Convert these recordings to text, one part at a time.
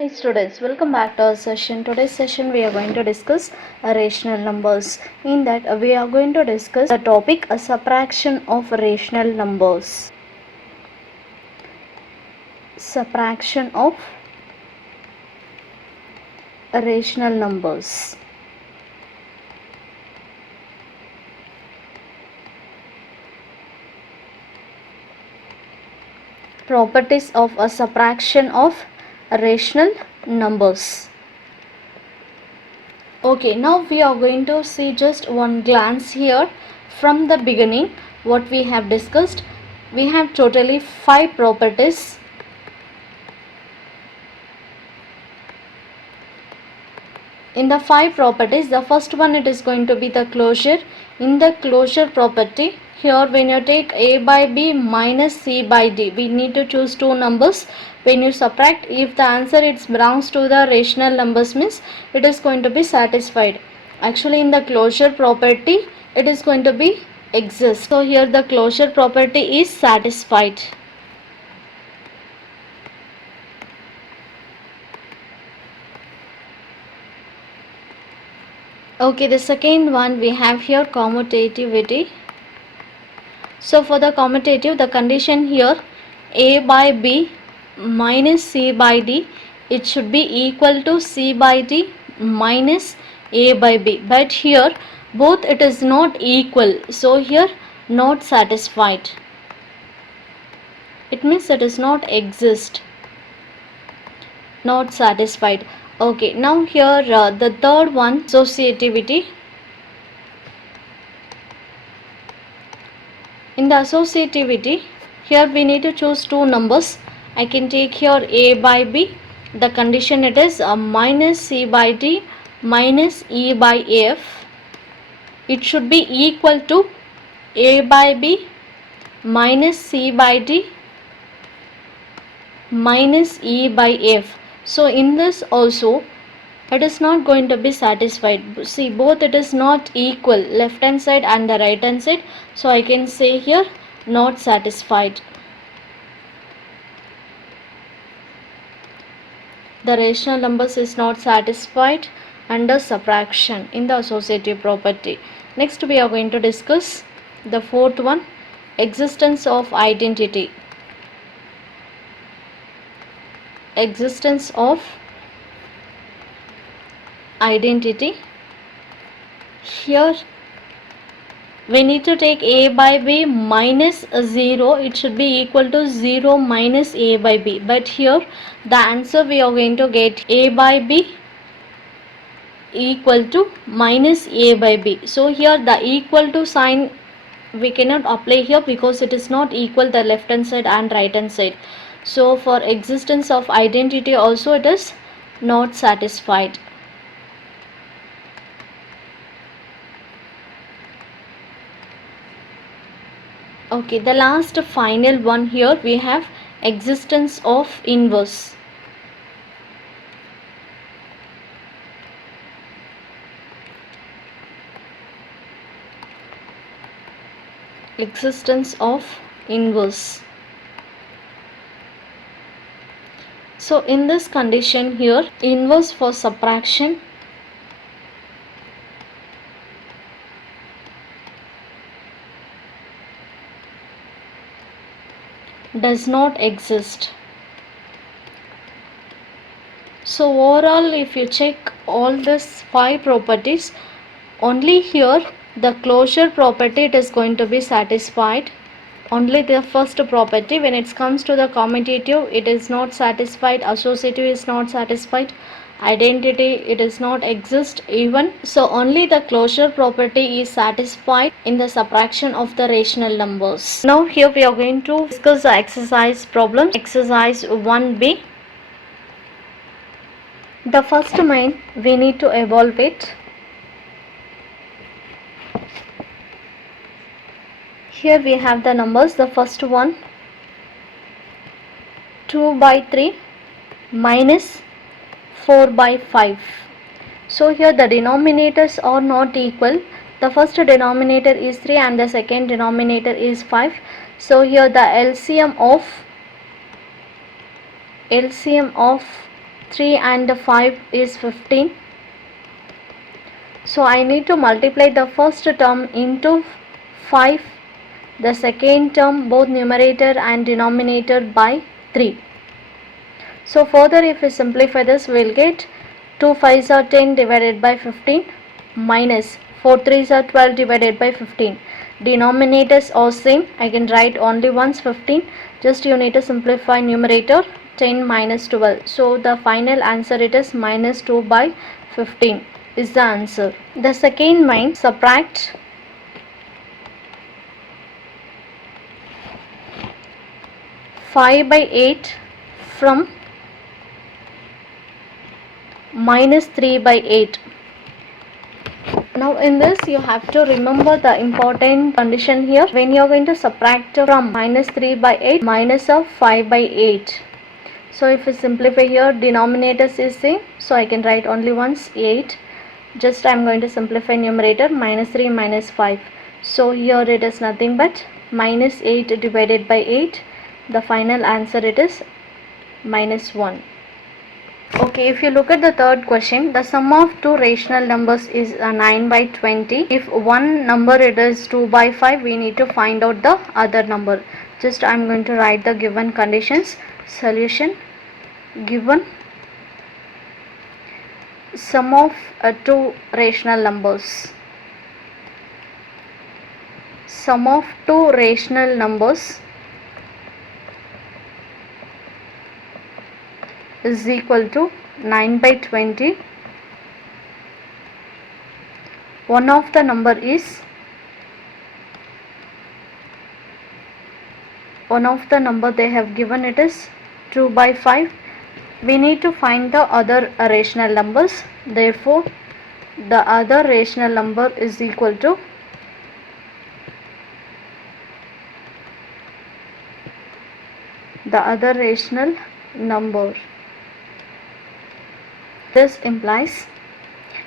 Hey students, welcome back to our session. Today's session we are going to discuss rational numbers. In that we are going to discuss the topic a subtraction of rational numbers. Subtraction of rational numbers. Properties of a subtraction of rational numbers. Okay, now we are going to see just one glance here from the beginning what we have discussed. We have totally 5 properties. In the 5 properties, the first one it is going to be the closure. In the closure property, here when you take a by b minus c by d, we need to choose two numbers. When you subtract, if the answer it belongs to the rational numbers means it is going to be satisfied. Actually in the closure property, it is going to be exist. So here the closure property is satisfied. Okay, the second one we have here commutativity. So for the commutative, the condition here a by b minus c by d, it should be equal to c by d minus a by b. But here both it is not equal. So here not satisfied. It means it does not exist. Not satisfied. Okay, now here the third one associativity. In the associativity, here we need to choose two numbers. I can take here a by b. The condition it is minus c by d minus e by f. It should be equal to a by b minus c by d minus e by f. So in this also it is not going to be satisfied. See, both it is not equal, left hand side and the right hand side. So I can say here not satisfied. The rational numbers is not satisfied under subtraction in the associative property. Next we are going to discuss the fourth one, existence of identity. Existence of identity. Here we need to take a by b minus 0. It should be equal to 0 minus a by b. But here the answer we are going to get a by b equal to minus a by b. So here the equal to sign we cannot apply here because it is not equal the left hand side and right hand side. So for existence of identity also it is not satisfied. Okay, the last final one here we have existence of inverse. Existence of inverse. So in this condition here, inverse for subtraction does not exist. So overall if you check all these 5 properties, only here the closure property it is going to be satisfied. Only the first property, when it comes to the commutative it is not satisfied, associative is not satisfied, identity it does not exist even. So only the closure property is satisfied in the subtraction of the rational numbers. Now here we are going to discuss the exercise problems. Exercise 1b. The first main we need to evaluate. Here we have the numbers. The first one 2 by 3 minus 4 by 5. So here the denominators are not equal. The first denominator is 3 and the second denominator is 5. So here the LCM of 3 and 5 is 15. So I need to multiply the first term into 5, the second term both numerator and denominator by 3. So further if we simplify this, we will get 2 5s are 10 divided by 15 minus 4 3s are 12 divided by 15. Denominators are same. I can write only once 15. Just you need to simplify numerator 10 minus 12. So the final answer it is minus 2 by 15 is the answer. The second mind, subtract 5 by 8 from minus 3 by 8. Now in this you have to remember the important condition here. When you are going to subtract from minus 3 by 8 minus of 5 by 8. So if we simplify here, denominators is same. So I can write only once 8. Just I am going to simplify numerator minus 3 minus 5. So here it is nothing but minus 8 divided by 8. The final answer it is minus 1. Okay, if you look at the third question, the sum of two rational numbers is 9 by 20. If one number it is 2 by 5, we need to find out the other number. Just I am going to write the given conditions. Solution: given sum of two rational numbers. Sum of two rational numbers is equal to 9 by 20. One of the number they have given it is 2 by 5. We need to find the other rational numbers. Therefore, the other rational number is equal to the other rational number. This implies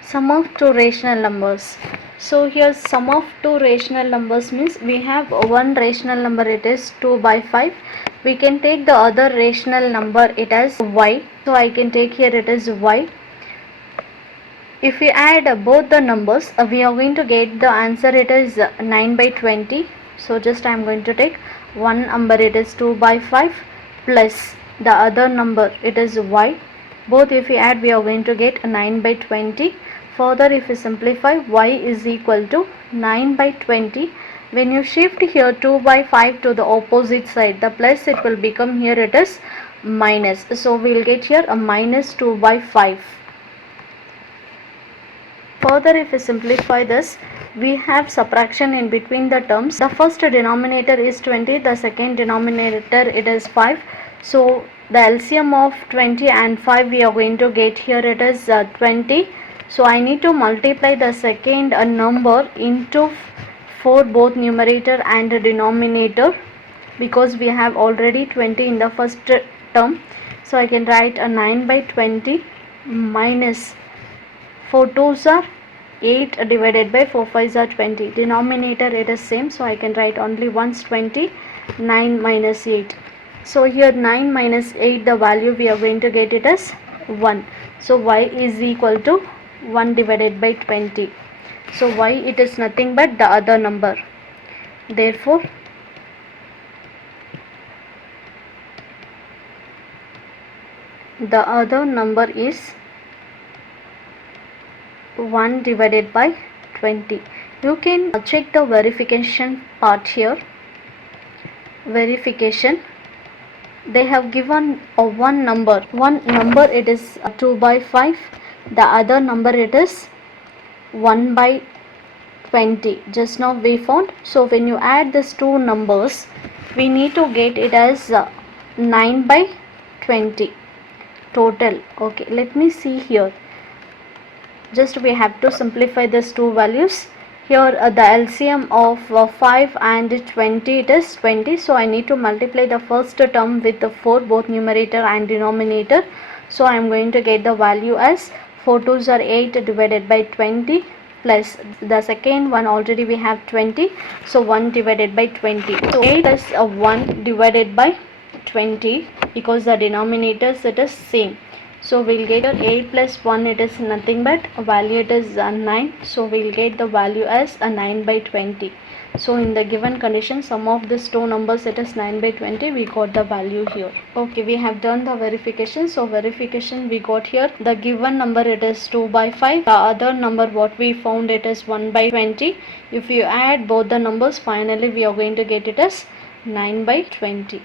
sum of two rational numbers. So here sum of two rational numbers means we have one rational number, it is 2 by 5. We can take the other rational number, it as y. So I can take here it is y. If we add both the numbers, we are going to get the answer, it is 9 by 20. So just I am going to take one number, it is 2 by 5 plus the other number, it is y. Both if we add, we are going to get 9 by 20. Further if we simplify, y is equal to 9 by 20. When you shift here 2 by 5 to the opposite side, the plus it will become, here it is minus. So we will get here a minus 2 by 5. Further if we simplify this, we have subtraction in between the terms. The first denominator is 20, the second denominator it is 5. So the LCM of 20 and 5 we are going to get, here it is 20. So I need to multiply the second number into 4 both numerator and denominator, because we have already 20 in the first term. So I can write a 9 by 20 minus 4 2s are 8 divided by 4 5s are 20. Denominator it is same, so I can write only once 20. 9 minus 8. So here 9 minus 8, the value we are going to get it as 1. So y is equal to 1 divided by 20. So y it is nothing but the other number. Therefore, the other number is 1 divided by 20. You can check the verification part here. Verification. They have given one number it is 2 by 5, the other number it is 1 by 20. Just now we found. So when you add these two numbers, we need to get it as 9 by 20 total. Okay, let me see here. Just we have to simplify these two values. Here the LCM of 5 and 20 it is 20. So I need to multiply the first term with the 4 both numerator and denominator. So I am going to get the value as 4 2s are 8 divided by 20 plus the second one already we have 20. So 1 divided by 20. So 8 is 1 divided by 20 because the denominators it is same. So we'll get your 8 plus 1, it is nothing but value, it is 9. So we'll get the value as a 9 by 20. So in the given condition, sum of these two numbers, it is 9 by 20. We got the value here. Okay, we have done the verification. So verification we got here. The given number, it is 2 by 5. The other number what we found, it is 1 by 20. If you add both the numbers, finally we are going to get it as 9 by 20.